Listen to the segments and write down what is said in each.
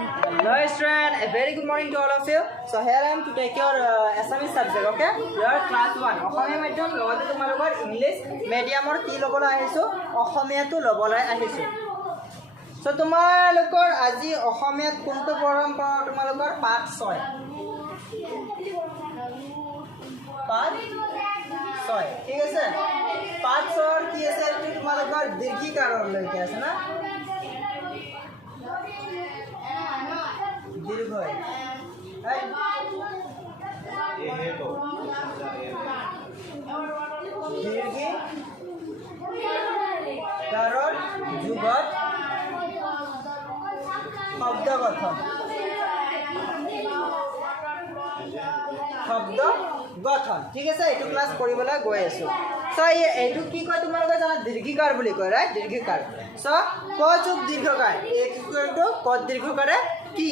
Hello student, a very good morning to all of you. So here I am to take your Assamese subject, okay? Your class 1. অসমীয়া মাধ্যম লগতে তোমালোকৰ English মিডিয়ামৰ কি ল'বলৈ আহিছো অসমীয়াটো ল'বলৈ আহিছো। So তোমালোকৰ আজি অসমীয়াত কোনটো প্ৰগ্ৰাম পাওঁ তোমালোকৰ পাঠ 6। পাঠ 6 ঠিক আছে। পাঠ 6 কি আছে এইটো তোমালোকৰ দীৰ্ঘিকাৰৰ লৈকে আছে না। দীৰ্ঘই দীৰ্ঘি কাৰণ যুগত শব্দ গঠন ঠিক আছে। এইটো ক্লাস কৰিবলৈ গৈ আছো। সো এইটো কি কয় তোমালোকে জানা দীৰ্ঘিকাৰ বুলি কয় ৰাইট দীৰ্ঘিকাৰ। সো ক যোগ দীৰ্ঘকাৰ এইটো ক দীৰ্ঘকাৰে কি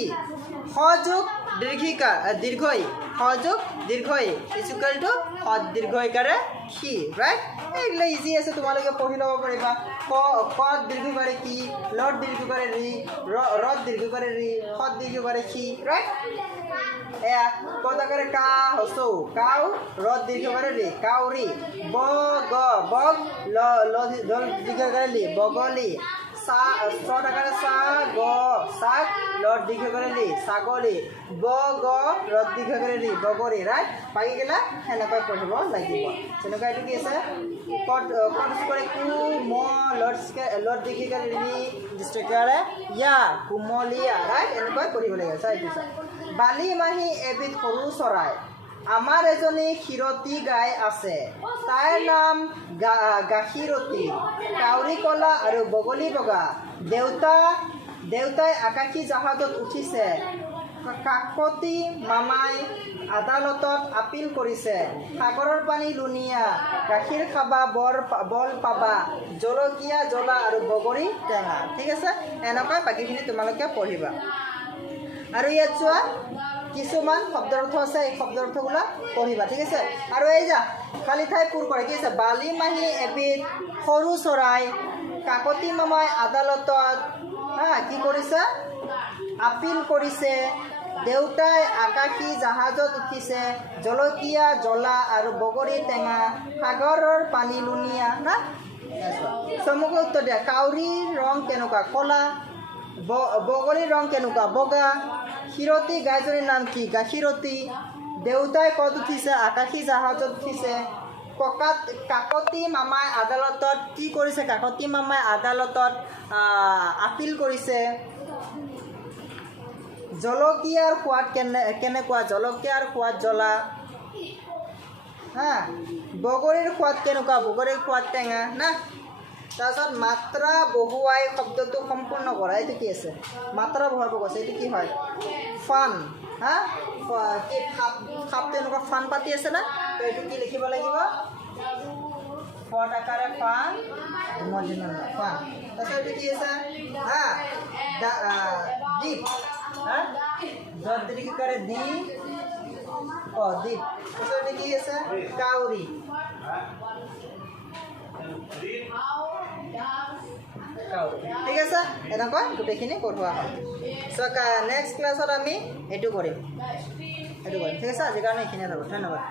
সযোগ দীৰ্ঘিকাৰ দীৰ্ঘই সযোগ দীৰ্ঘই ইকুৱেল টু সদ দীৰ্ঘইকাৰে কি ৰাইট। এইগুলো ইজি আছে তোমালোকে পঢ়ি ল'ব পাৰিবা। ক দীৰ্ঘকাৰে কি লড দীৰ্ঘকাৰে ৰি ৰদ দীৰ্ঘকাৰে ৰি সদ দীৰ্ঘকাৰে কি ৰাইট। এয়া কদাকাৰে কা হসৌ কাউ রদ দীর্ঘকারে রি কাউরি বগ বগ ল দীর্ঘকারে লি বগলি সা সদাকারে সা গ সাক লড দীর্ঘকারে লি ছাগলি বগ রদ দীর্ঘকারে রি বগরি রাইট। পাই গেলা সেনেকৈ পঢ়িব লাগিব। যেনেকৈ এইটো কি আছে কট করে কু ম লড দীৰ্ঘকাৰে ৰি দীৰ্ঘকাৰে ইয়া কুমলিয়া ৰাইট এনেকৈ পঢ়িব লাগিব। চাই দিছা বালি মাহী এবিধ সৰু চৰাই আমাৰ এজনী ক্ষীৰতী গাই আছে তাইৰ নাম গাখীৰতী কাউৰী কলা আৰু বগলী বগা। দেউতাই আকাশী জাহাজত উঠিছে কাকতি মামাই আদালতত আপিল কৰিছে সাগৰৰ পানী লুনিয়া গাখীৰ খাবা বল পাবা জলকীয়া জ্বলা আৰু বগৰী টেঙা ঠিক আছে। এনেকৈ বাকীখিনি তোমালোকে পঢ়িবা। আৰু ইয়াত চোৱা কিছুমান শব্দাৰ্থ আছে এই শব্দাৰ্থগুলো পঢ়িবা ঠিক আছে। আৰু এই যা খালি ঠাই পূৰ কৰে কি আছে বালি মাহী এবিধ সৰু চৰাই কাকতি মামাই আদালতত কি কৰিছে আপিল কৰিছে দেউতাই আকাশী জাহাজত উঠিছে জলকীয়া জ্বলা আৰু বগৰী টেঙা সাগৰৰ পানী লুনিয়া না। চমুকৈ উত্তৰ দিয়া কাউৰীৰ ৰং কেনেকুৱা ক'লা বগলীৰ ৰং কেনেকুৱা বগা ক্ষীৰতী গাইজনীৰ নাম কি গাখীৰতী দেউতাই ক'ত উঠিছে আকাশী জাহাজত উঠিছে কাকতি মামাই আদালতত কি কৰিছে কাকতি মামাই আদালতত আপিল কৰিছে জলকীয়াৰ সোৱাদ কেনেকুৱা জলকীয়াৰ সোৱাদ জ্বলা বগৰীৰ সোৱাদ কেনেকুৱা বগৰীৰ সোৱাদ টেঙা না। তাৰপিছত মাত্ৰা বহুৱাই শব্দটো সম্পূৰ্ণ কৰা এইটো কি আছে মাত্ৰা বহুৱাব কৈছে এইটো কি হয় ফান কি খাপটো এনেকুৱা ফান পাতি আছে না। তো এইটো কি লিখিব লাগিব ফট আকাৰে ফান ফান। তাৰপিছত এইটো কি আছে দ্বীপ যত দীৰ্ঘিকাৰে দি দ্বীপ। তাৰপিছত এইটো কি আছে কাউৰী ঠিক আছে। এনেকৈ গোটেইখিনি পঢ়োৱা হয়। চ' নেক্সট ক্লাছত আমি এইটো কৰিম ঠিক আছে। আজিৰ কাৰণে এইখিনিয়ে যাব ধন্যবাদ।